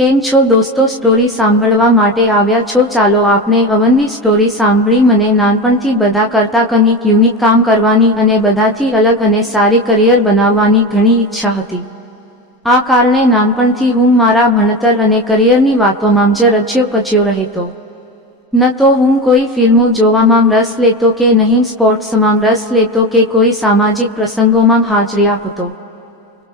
કેમ છો દોસ્તો, સ્ટોરી સાંભળવા માટે આવ્યા છો? ચાલો આપણે અવનની સ્ટોરી સાંભળી. મને નાનપણથી બધા કરતા કંઈક યુનિક કામ કરવાની અને બધાથી અલગ અને સારી કરિયર બનાવવાની ઘણી ઈચ્છા હતી. આ કારણે નાનપણથી હું મારા ભણતર અને કરિયરની વાતોમાં જ રચ્યો પચ્યો રહેતો. ન તો હું કોઈ ફિલ્મો જોવામાં રસ લેતો કે નહીં સ્પોર્ટ્સમાં રસ લેતો કે કોઈ સામાજિક પ્રસંગોમાં હાજરી આપતો.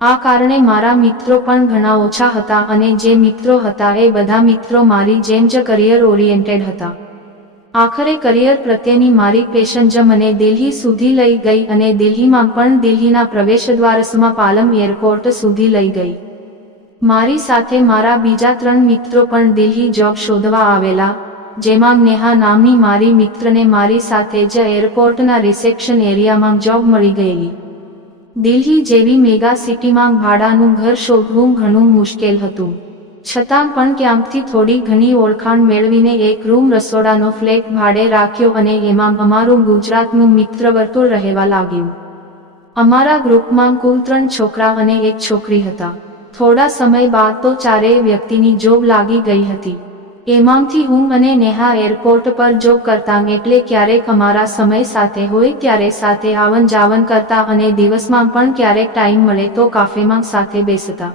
આ કારણે મારા મિત્રો પણ ઘણા ઓછા હતા અને જે મિત્રો હતા એ બધા મિત્રો મારી જેમ જ કરિયર ઓરિએન્ટેડ હતા. આખરે કરિયર પ્રત્યેની મારી પેશન જ મને દિલ્હી સુધી લઈ ગઈ અને દિલ્હીમાં પણ દિલ્હીના પ્રવેશદ્વારમાં પાલમ એરપોર્ટ સુધી લઈ ગઈ. મારી સાથે મારા બીજા 3 મિત્રો પણ દિલ્હી જોબ શોધવા આવેલા, જેમાં નેહા નામની મારી મિત્રને મારી સાથે જ એરપોર્ટના રિસેપ્શન એરિયામાં જોબ મળી ગયેલી. દિલ્હી જેવી મેગા સિટીમાં ભાડાનું ઘર શોધવું ઘણું મુશ્કેલ હતું. છતાં પણ ક્યાંકથી થોડી ઘણી ઓળખાણ મેળવીને એક રૂમ રસોડાનો ફ્લેટ ભાડે રાખ્યો અને એમાં અમારું ગુજરાતનું મિત્ર વર્તુળ રહેવા લાગ્યું. અમારા ગ્રુપમાં કુલ 3 છોકરા અને 1 છોકરી હતા. થોડા સમય બાદ તો 4 વ્યક્તિની જોબ લાગી ગઈ હતી. એમાંથી હું અને નેહા એરપોર્ટ પર જોબ કરતા, એટલે ક્યારેક અમારા સમય સાથે હોય ત્યારે સાથે આવન જાવન કરતા અને દિવસમાં પણ ક્યારેક ટાઈમ મળે તો કાફેમાં સાથે બેસતા.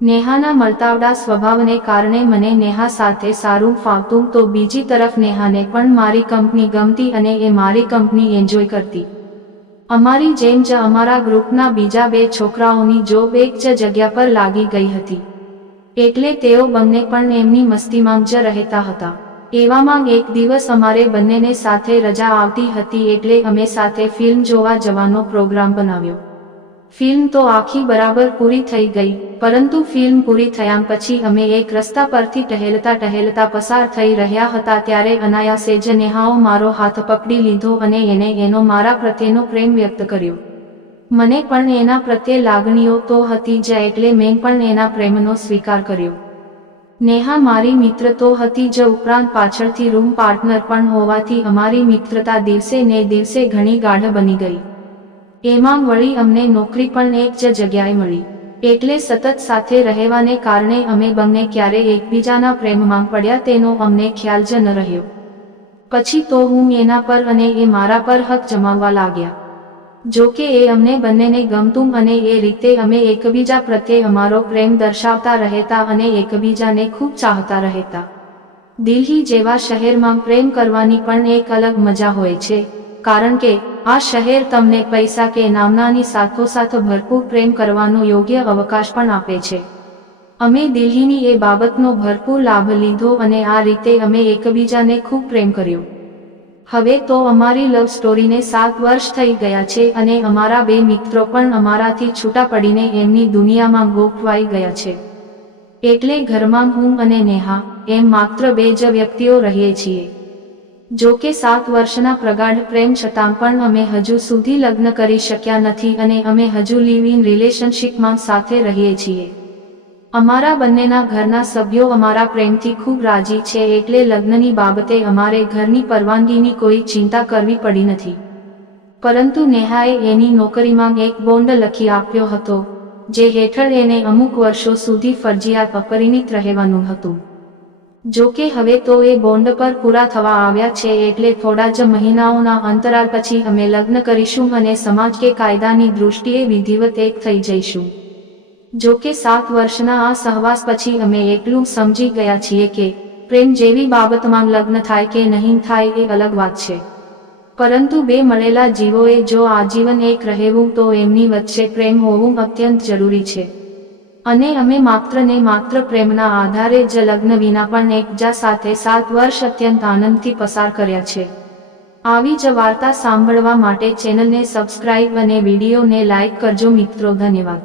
નેહાના મળતાવડા સ્વભાવને કારણે મને નેહા સાથે સારું ફાવતું, તો બીજી તરફ નેહાને પણ મારી કંપની ગમતી અને એ મારી કંપની એન્જોય કરતી. અમારી જેમ જ અમારા ગ્રુપના બીજા 2 છોકરાઓની જોબ એક જ જગ્યા પર લાગી ગઈ હતી, એટલે તેઓ બંને પણ એમની મસ્તીમાં જ રહેતા હતા. એવામાં એક દિવસ અમારે બંનેને સાથે રજા આવતી હતી, એટલે અમે સાથે ફિલ્મ જોવા જવાનો પ્રોગ્રામ બનાવ્યો. ફિલ્મ તો આખી બરાબર પૂરી થઈ ગઈ, પરંતુ ફિલ્મ પૂરી થયા પછી અમે એક રસ્તા પરથી ટહેલતા પસાર થઈ રહ્યા હતા ત્યારે અનાયાસે જ નેહાએ મારો હાથ પકડી લીધો અને એને એનો મારા પ્રત્યેનો પ્રેમ વ્યક્ત કર્યો. મને પણ એના પ્રત્યે લાગણીઓ તો હતી જ, એટલે મેં પણ એના પ્રેમનો સ્વીકાર કર્યો. નેહા મારી મિત્ર તો હતી જ, ઉપરાંત પાછળથી રૂમ પાર્ટનર પણ હોવાથી અમારી મિત્રતા દિવસે ને દિવસે ઘણી ગાઢ બની ગઈ. એમાં વળી અમને નોકરી પણ એક જ જગ્યાએ મળી, એટલે સતત સાથે રહેવાને કારણે અમે બંને ક્યારે એકબીજાના પ્રેમમાં પડ્યા તેનો અમને ખ્યાલ જ ન રહ્યો. પછી તો હું એના પર અને એ મારા પર હક જમાવવા લાગ્યા. જો કે એ અમને બંનેને ગમતું અને એ રીતે અમે એકબીજા પ્રત્યે અમારો પ્રેમ દર્શાવતા રહેતા અને એકબીજાને ખૂબ ચાહતા રહેતા. દિલ્હી જેવા શહેરમાં પ્રેમ કરવાની પણ એક અલગ મજા હોય છે, કારણ કે આ શહેર તમને પૈસા કે નામનાની સાથોસાથ ભરપૂર પ્રેમ કરવાનો યોગ્ય અવકાશ પણ આપે છે. અમે દિલ્હીની એ બાબતનો ભરપૂર લાભ લીધો અને આ રીતે અમે એકબીજાને ખૂબ પ્રેમ કર્યો. હવે તો અમારી લવ સ્ટોરીને 7 વર્ષ થઈ ગયા છે અને અમારા 2 મિત્રો પણ અમારાથી છૂટા પડીને એમની દુનિયામાં ગોઠવાઈ ગયા છે. એટલે ઘરમાં હું અને નેહા એમ માત્ર 2 જ વ્યક્તિઓ રહીએ છીએ. જો કે 7 વર્ષના પ્રગાઢ પ્રેમ છતાં પણ અમે હજુ સુધી લગ્ન કરી શક્યા નથી અને અમે હજુ લિવ ઇન રિલેશનશિપમાં સાથે રહીએ છીએ. અમારા બંનેના ઘરના સભ્યો અમારા પ્રેમથી ખૂબ રાજી છે, એટલે લગ્નની બાબતે અમારે ઘરની પરવાનગીની કોઈ ચિંતા કરવી પડી નથી. પરંતુ નેહાએ એની નોકરીમાં એક બોન્ડ લખી આપ્યો હતો, જે હેઠળ એને અમુક વર્ષો સુધી ફરજિયાત અપરિણિત રહેવાનું હતું. જો કે હવે તો એ બોન્ડ પર પૂરા થવા આવ્યા છે, એટલે થોડા જ મહિનાઓના અંતરાલ પછી અમે લગ્ન કરીશું અને સમાજ કે કાયદાની દૃષ્ટિએ વિધિવત એક થઈ જઈશું. જો કે 7 વર્ષના આ સહવાસ પછી અમે એટલું સમજી ગયા છીએ કે પ્રેમ જેવી બાબતમાં લગ્ન થાય કે નહીં થાય એ અલગ વાત છે, પરંતુ 2 મળેલા જીવોએ જો આજીવન એક રહેવું તો એમની વચ્ચે પ્રેમ હોવું અત્યંત જરૂરી છે. અને અમે માત્ર ને માત્ર પ્રેમના આધારે જ લગ્ન વિના પણ એકબીજા સાથે 7 વર્ષ અત્યંત આનંદથી પસાર કર્યા છે. આવી જ વાર્તા સાંભળવા માટે ચેનલને સબસ્ક્રાઇબ અને વિડીયોને લાઇક કરજો મિત્રો. ધન્યવાદ.